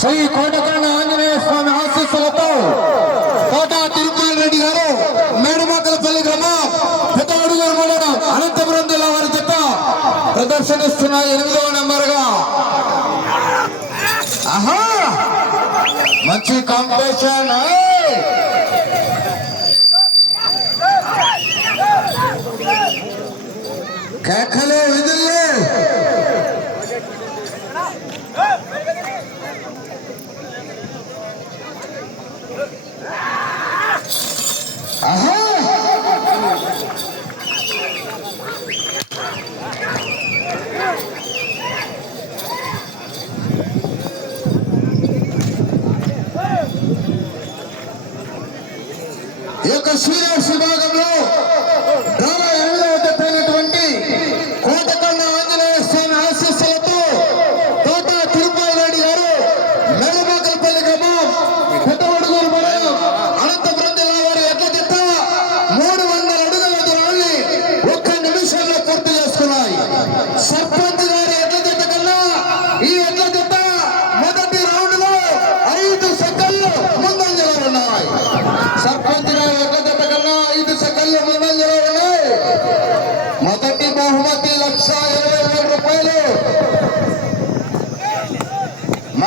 శ్రీ కోటకొండ ఆంజనేయ స్వామి ఆశీస్సులతో కోట తిరుపతి రెడ్డి గారు దర్శనిస్తున్న ఎనిమిదవ నెంబర్గా. ఆహా! మంచి కాంపిటీషన్ కేకలే విధుల్లే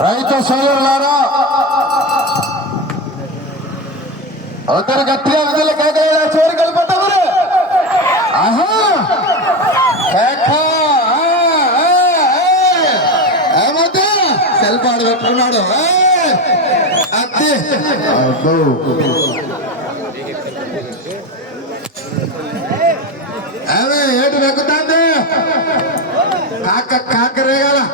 రైతు సోదరులారా అందరు గట్టిగా విధులు కేకలేదా చివరి కలిపోతామరు ఆహా! కేక ఏమంటే? సెల్ పాడు పెట్టుకున్నాడు. అత్తి. ఏమే ఏటు వెక్కుతాంది? కాక కాకరే కదా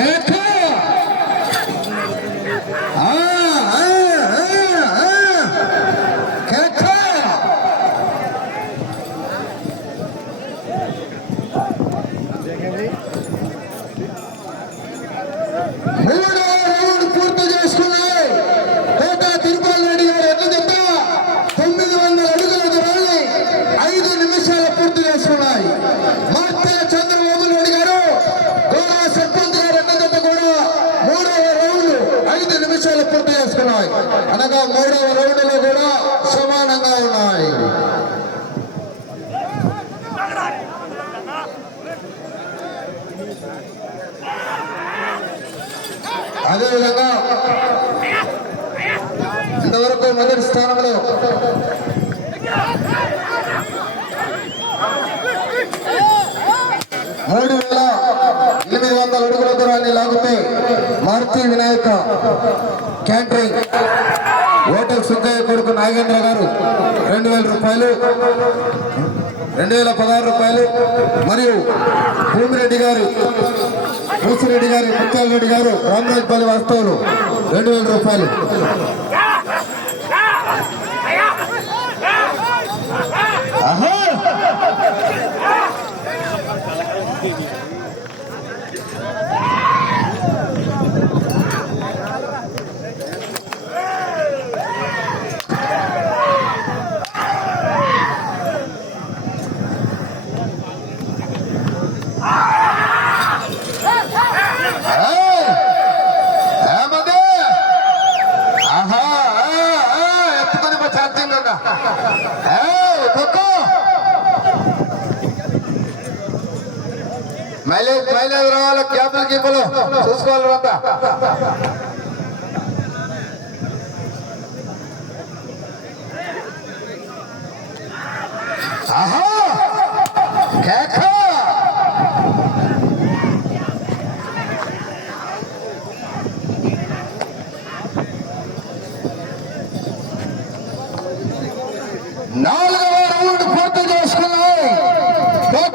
Santa పథకం మొదటి స్థానంలో. మూడు వేల ఎనిమిది వందల అడుగుల దూరాన్ని లాగుతూ మారుతి వినాయక క్యాంటరింగ్ ఓటల్ సుంకయ్య కొడుకు నాగేంద్ర గారు రెండు వేల రూపాయలు రెండు వేల పదహారు రూపాయలు మరియు భూమిరెడ్డి గారు భూసిరెడ్డి గారు ముత్యాలరెడ్డి గారు రామరాజపల్లి వాస్తవులు రెండు వేల రూపాయలు.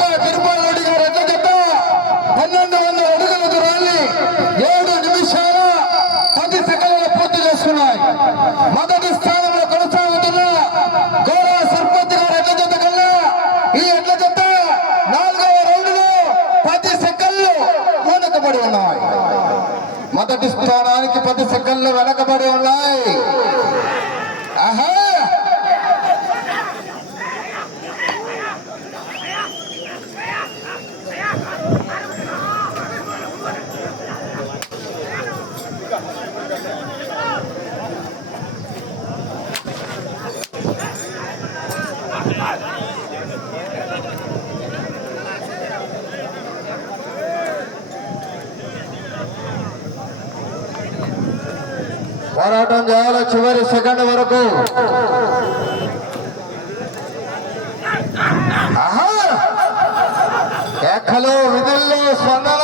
కోట రెడ్డి గారు ఎట్ల చెత్త పన్నెండు వందల అడుగుల దూరాన్ని ఏడు నిమిషాల పది సెకండ్లు పూర్తి చేసుకున్నాయి. మొదటి స్థానంలో కొనసాగుతున్న గౌరవ సర్పంచ్ గారు ఎట్ల చెత్త కన్నా ఈ ఎట్ల చెత్త నాలుగవ రౌండ్లో పది సెకండ్లు వెనకబడి ఉన్నాయి. మొదటి స్థానానికి పది సెకండ్లు వెనకబడి ఉన్నాయి ఆహా పోరాటం చేయాలి చివరి సెకండ్ వరకు ఆహా! కేకలు విధుల్లో స్పందన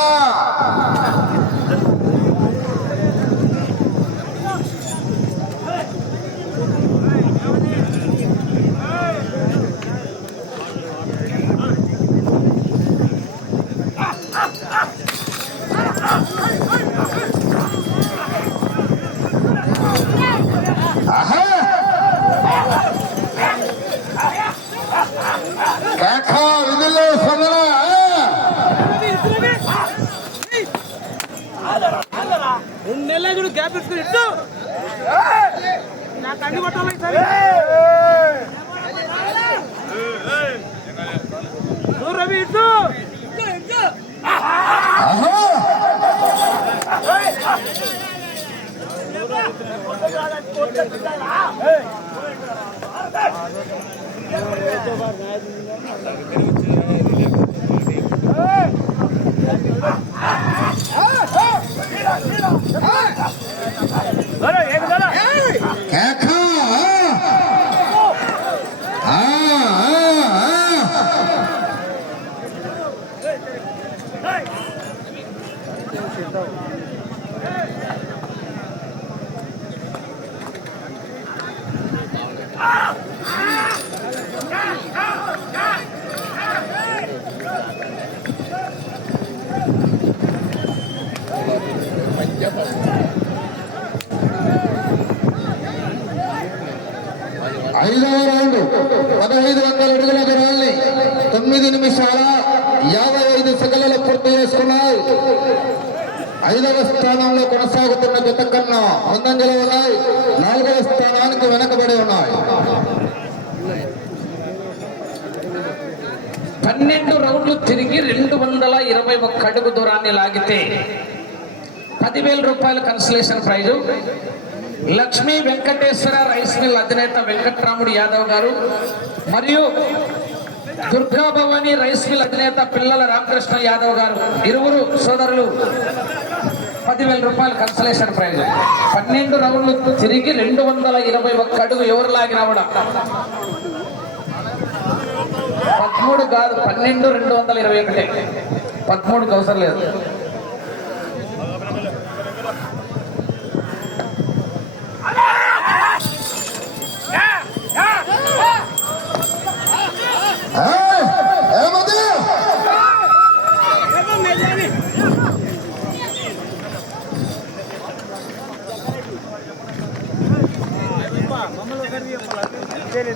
తీసుకుని ఇటు గ్యాప్ ఇచ్చుకుని ఇట్టు. నాకు అన్ని కొట్టాలి సరే. నువ్వు రవి ఇట్టు. ఆహా! ఐదవ రౌండ్ పదహైదు వందల అడుగుల దూరాన్ని తొమ్మిది నిమిషాల యాభై ఐదు సెకండ్లలో పూర్తి చేసుకున్నాయి. ఐదవ స్థానంలో కొనసాగుతున్న జత కన్నా ముందంజలో ఉన్నాయి. నాలుగవ స్థానానికి వెనకబడి ఉన్నాయి. పన్నెండు రౌండ్లు తిరిగి రెండు వందల ఇరవై ఒక్క అడుగు దూరాన్ని లాగితే పదివేల రూపాయల consolation prize Lakshmi Venkateshwara rice mill అధినేత వెంకట్రాముడు యాదవ్ గారు మరియు దుర్గా భవాని రైస్ మిల్ అధినేత పిల్లల రామకృష్ణ యాదవ్ గారు. ఇరువురు సోదరులు పదివేల రూపాయల కన్సలేషన్ ప్రైజ్ పన్నెండు రౌండ్లు తిరిగి రెండు వందల ఇరవై ఒక్క అడుగు ఎవరు లాగినవడం పదమూడు కాదు పన్నెండు రెండు వందల ఇరవై ఒకటి. పదమూడుకి అవసరం లేదు.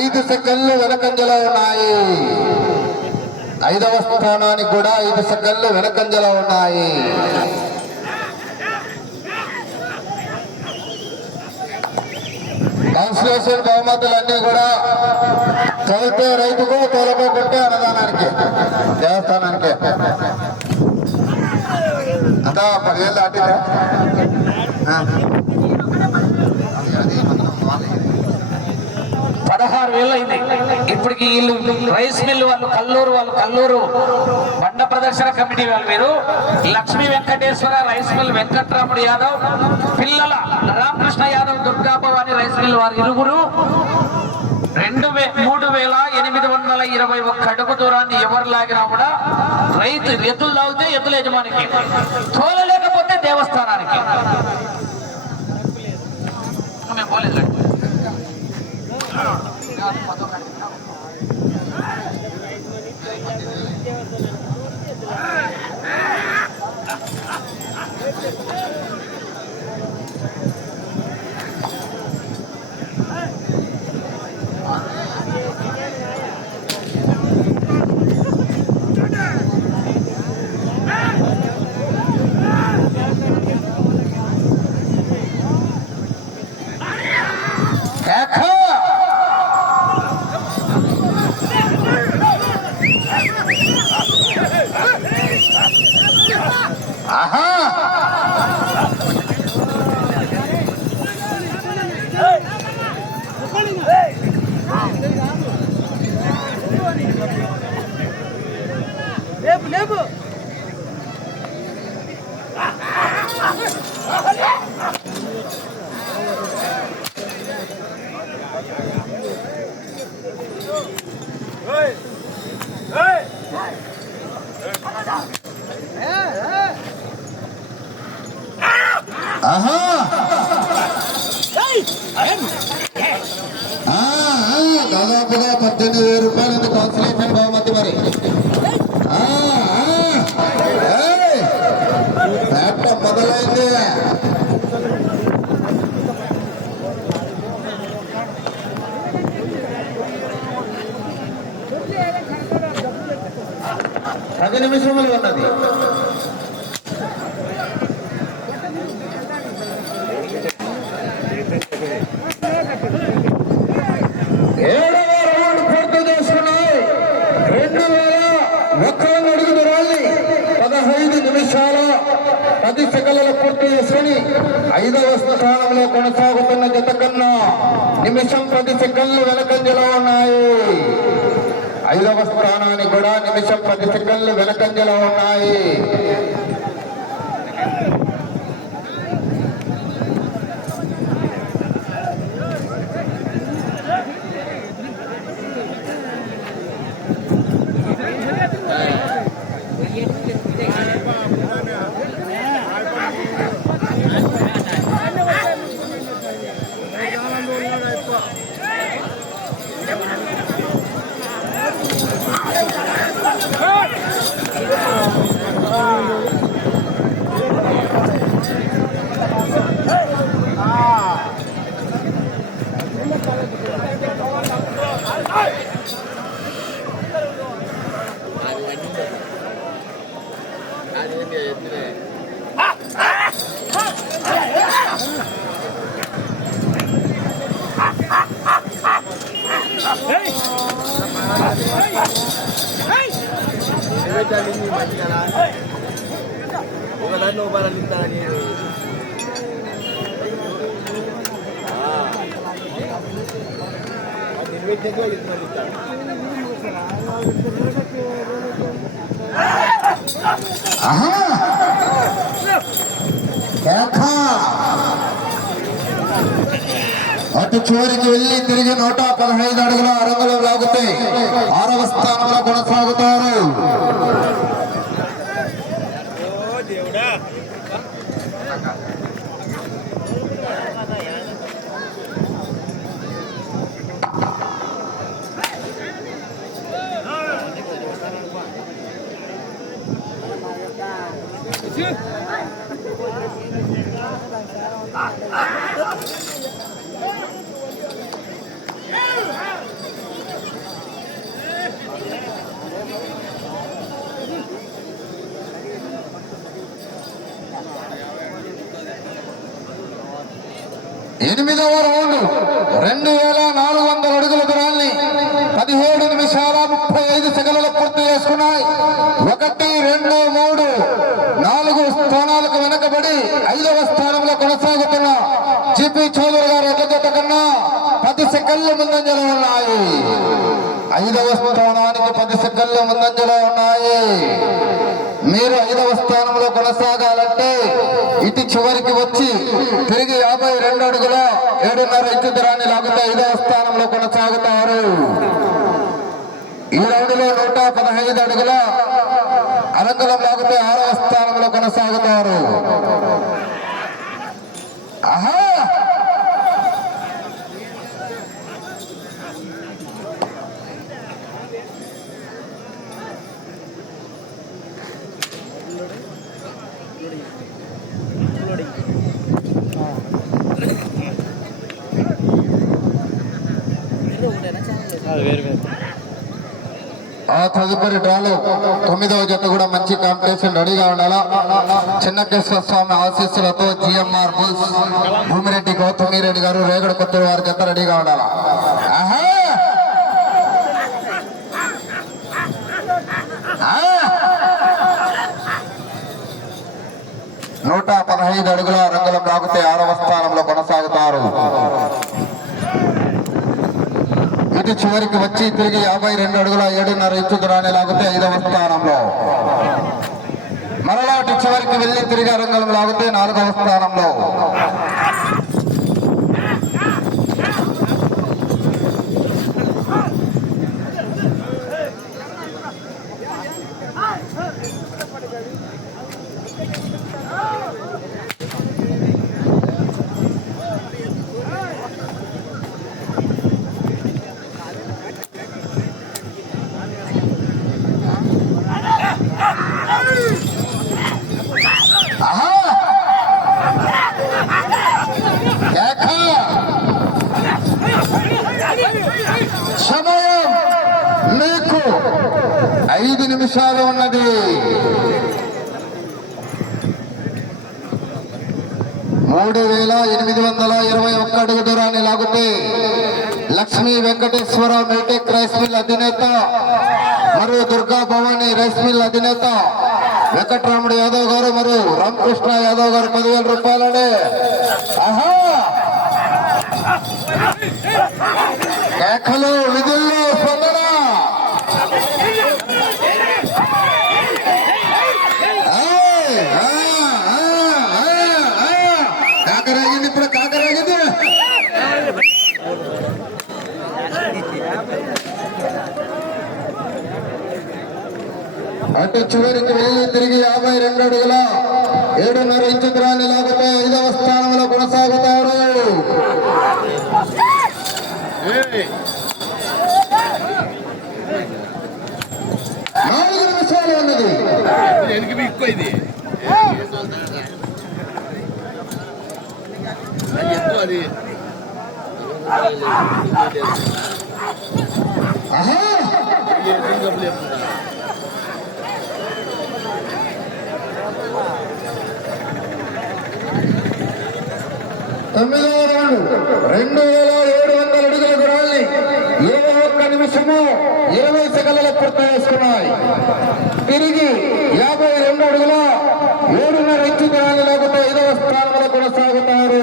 ఐదు సెకండ్లు వెనకంజలో ఉన్నాయి. ఐదవ స్థానానికి కూడా ఐదు సెకండ్లు వెనకంజలో ఉన్నాయి. కన్స్ట్రక్షన్ బహుమతులన్నీ కూడా చదివితే రైతుకు తోలకోకుంటే అన్నదానానికి దేవస్థానానికి. అంతా పదివేలు దాటిందా? పదహారు వేలు అయింది ఇప్పటికి వీళ్ళు రైస్ మిల్ వాళ్ళు కల్లూరు వాళ్ళు కల్లూరు బండ ప్రదర్శన కమిటీ వాళ్ళు మీరు. లక్ష్మీ వెంకటేశ్వర రైస్ మిల్ వెంకట్రాముడు యాదవ్ పిల్లల రామకృష్ణ యాదవ్ దుర్గాభవాని రైస్ మిల్ వారి ఇరుగురు రెండు వే మూడు వేల ఎనిమిది వందల ఇరవై ఒక్క అడుగు దూరాన్ని ఎవరు లాగినా కూడా రైతు ఎద్దులు లాగితే ఎద్దుల యజమానికి తోలలేకపోతే దేవస్థానానికి. మేము పోలేదు కేక! ఆహా! దాదాపుగా పద్దెనిమిది వేల రూపాయలు కాన్సలేషన్ బహుమతి మరి. వేట మొదలైంది. పది నిమిషములు ఉన్నది ఏడవ రౌండ్ పూర్తి చేసుకున్నాయి రెండు వేల ఒక్క వంద అడుగు దూరాన్ని పదహైదు నిమిషాల పది పూర్తి చేసుకుని ఐదవ స్థానంలో కొనసాగుతున్న జత కన్నా నిమిషం పది సెకండ్లు వెనకంజలో ఉన్నాయి. ఐదవ స్థానానికి కూడా నిమిషం పది సెకండ్లు వెనకంజలో ఉన్నాయి. Hey! అటు చివరికి వెళ్ళి తిరిగి నోట పదహైదు అడుగుల అరంగులు లాగితే ఆరవ స్థానంలో కొనసాగుతారు ఎనిమిదవ రౌండ్ రెండు వేల నాలుగు వందల అడుగుల దూరాన్ని పదిహేడు నిమిషాల ముప్పై ఐదు సెకండ్లు పూర్తి చేసుకున్నాయి. ఒకటి రెండు మూడు నాలుగు స్థానాలకు వెనకబడి ఐదవ స్థానంలో కొనసాగుతున్న జిపి చౌదరి గారు ఎట్ల జత కన్నా పది సెకండ్లు ముందంజలో ఉన్నాయి. ఐదవ స్థానానికి పది సెకండ్లు ముందంజలో ఉన్నాయి. మీరు ఐదవ స్థానంలో కొనసాగాలంటే ఇటు చివరికి వచ్చి తిరిగి యాభై రెండు అడుగుల ఏడున్నర ఇంచు దూరాన్ని లాగితే ఐదవ స్థానంలో కొనసాగుతారు. ఈ రౌండ్లో నూట పదహైదు అడుగుల అరంగులం లాగితే ఆరవ స్థానంలో కొనసాగుతారు. ఆహా! ఆ తదుపరి డ్రాలో తొమ్మిదవ జత కూడా మంచి కాంపిటీషన్ రెడీగా ఉండాలా? చిన్నకేశ్వర స్వామి ఆశీస్సులతో జిఎంఆర్ బుల్స్ భూమిరెడ్డి గౌతమి రెడ్డి గారు రేగడ కొత్తూరు వారి జత రెడీగా ఉండాలా? నూట పదహైదు అడుగుల రంగుల లాగితే ఆరవ స్థానంలో కొనసాగుతారు. ఇటు చివరికి వచ్చి తిరిగి యాభై రెండు అడుగుల ఏడున్నర ఎత్తుకు దూరాన్ని లాగితే ఐదవ స్థానంలో. మరలా చివరికి వెళ్ళి తిరిగి రంగం లాగితే నాలుగవ స్థానంలో ఆహా! కేక! సమయం మీకు ఐదు నిమిషాలు ఉన్నది మూడు వేల ఎనిమిది వందల ఇరవై ఒక్క అడుగు దూరాన్ని లాగితే లక్ష్మీ వెంకటేశ్వర మెల్టెక్ రైస్ మిల్ అధినేత మరియు దుర్గా భవాని రైస్ మిల్ అధినేత వెంకట్రాముడు యాదవ్ గారు మరియు రామకృష్ణ యాదవ్ గారు పదివేల రూపాయలండి. ఆహా! కేకలు విధులు స్పందన ఏయ్! ఆ, ఆ, ఆ, ఆ. కాకరాగింది ఇప్పుడు కాకరాగింది అటు చివరికి వెళ్ళి తిరిగి యాభై రెండు అడుగుల ఏడున్నర ఇంచు గ్రాన్ని లేకపోతే ఐదవ స్థానంలో కొనసాగుతాడు నాలుగు నిమిషాలు ఉన్నది. అది? తొమ్మిదవ రౌండ్. రెండు వేల ఏడు వందల అడుగుల దూరాన్ని ఇరవై ఒక్క నిమిషము ఇరవై సెకండ్ల పూర్తి చేసుకున్నాయి. తిరిగి యాభై రెండు అడుగుల ఏడున్నర ఇంచు దూరాన్ని లేకపోతే ఐదవ స్థానంలో కొనసాగుతారు.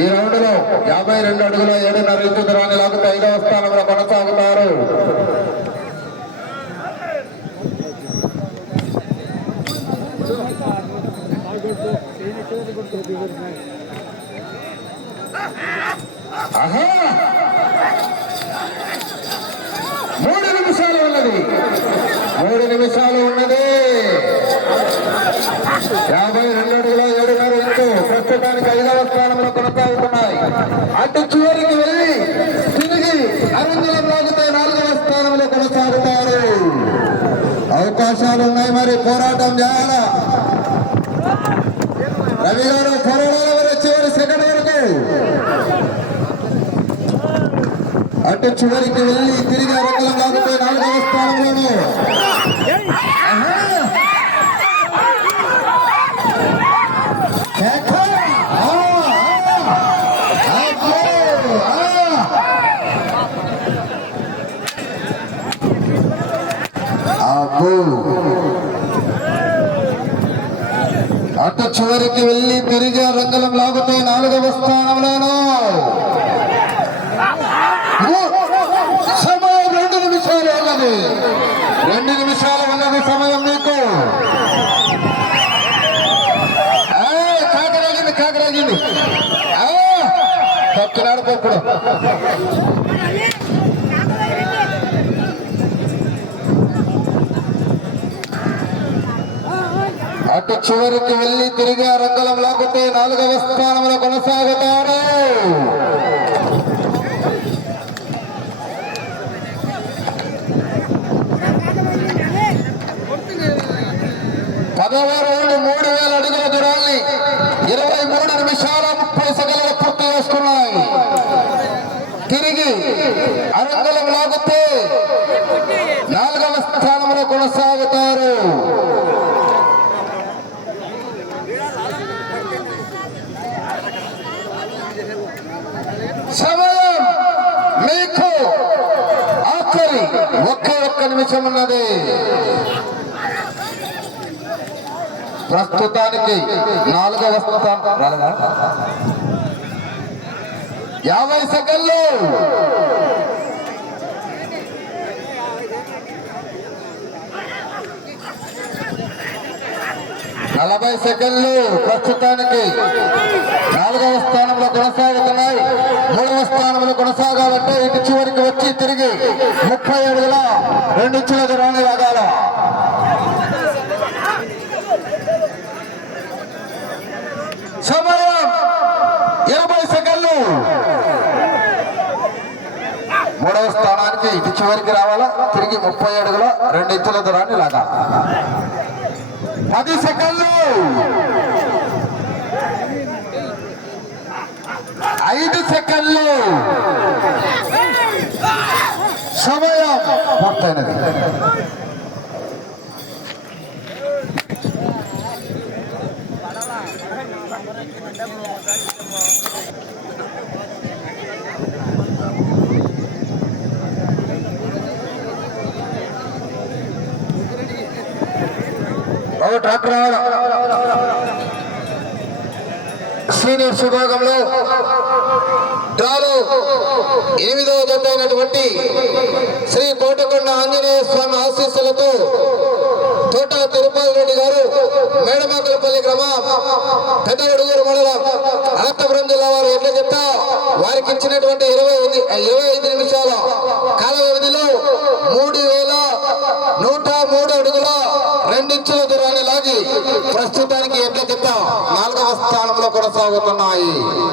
ఈ రౌండ్లో యాభై రెండు అడుగుల ఏడున్నర ఇంచు దూరాన్ని లేకపోతే ఐదవ స్థానంలో కొనసాగుతారు. మూడు నిమిషాలు ఉన్నది. మూడు నిమిషాలు ఉన్నది. యాభై రెండు అడుగుల ఏడున్నర ఇంచు ప్రస్తుతానికి ఐదవ స్థానంలో కొనసాగుతున్నాయి. అటు చివరికి వెళ్ళి తిరిగి అరంజలం లాగితే నాలుగవ స్థానంలో కొనసాగుతారు. అవకాశాలు ఉన్నాయి మరి. పోరాటం చేయాలి రవి గారు పోరాడాలి చివరి సెకండ్ వరకు అటు చివరికి వెళ్ళి తిరిగి అరంగలం లాగితే నాలుగవ స్థానంలోను ఆహా! కేక! ఆ! ఆ! అబ్బో! ఆ! అబ్బో! అటు చివరికి వెళ్ళి తిరిగి రంగలం లాగుతూ నాలుగవ స్థానంలోను. సమయం రెండు నిమిషాలు ఉన్నది. రెండు నిమిషాలు ఉన్నది సమయం మీకు. ఏయ్, కాకరాగింది కాకరాగింది తప్పినాడు పప్పుడు అటు చివరికి వెళ్ళి తిరిగి ఆ రంగలం లేకపోతే నాలుగవ స్థానంలో కొనసాగుతాడు. పదవ రౌండ్ మూడు వేల అడుగుల దూరాన్ని ఇరవై మూడు నిమిషాల ముప్పై సెకండ్లు పూర్తి చేసుకున్నాయి. తిరిగి అరంగలం లాగితే నాలుగవ స్థానంలో కొనసాగుతారు సమయం మీకు ఆఖరి ఒకే ఒక్క నిమిషం ఉన్నది ప్రస్తుతానికి నాలుగవ స్థానం. రాలేదా? యాభై సెకండ్లు. నలభై సెకండ్లు. ప్రస్తుతానికి నాలుగవ స్థానంలో కొనసాగుతున్నాయి. మూడవ స్థానంలో కొనసాగాలంటే ఇటు చివరికి వచ్చి తిరిగి ముప్పై అడుగుల రెండు రాని ఎనభై ఇరవై సెకండ్లు. మూడవ స్థానానికి ఇటు చివరికి రావాలా? తిరిగి ముప్పై అడుగుల రెండు ఇంచుల దూరాన్ని లాగా. పది సెకండ్లు. ఐదు సెకండ్లు. సమయం పూర్తయినది. ట్రాక్టర్ సీనియర్స్ విభాగంలో డ్రాలో ఎనిమిదవ జత అయినటువంటి శ్రీ కోటకొండ ఆంజనేయ స్వామి ఆశీస్సులతో తోట తిరుపతి రెడ్డి గారు మేడమాకలపల్లి గ్రామం పెద్ద అడుగురు మండలం అనంతపురం జిల్లా వారు ఎట్లా చెప్తా వారికి ఇచ్చినటువంటి ఇరవై ఐదు ఇరవై ఐదు నిమిషాల కాల వ్యవధిలో మూడు వేల నూట మూడు అడుగుల రెండించుల దూరాన్ని లాగి ప్రస్తుతానికి ఎట్లా చెప్తా నాలుగవ స్థానంలో కొనసాగుతున్నాయి.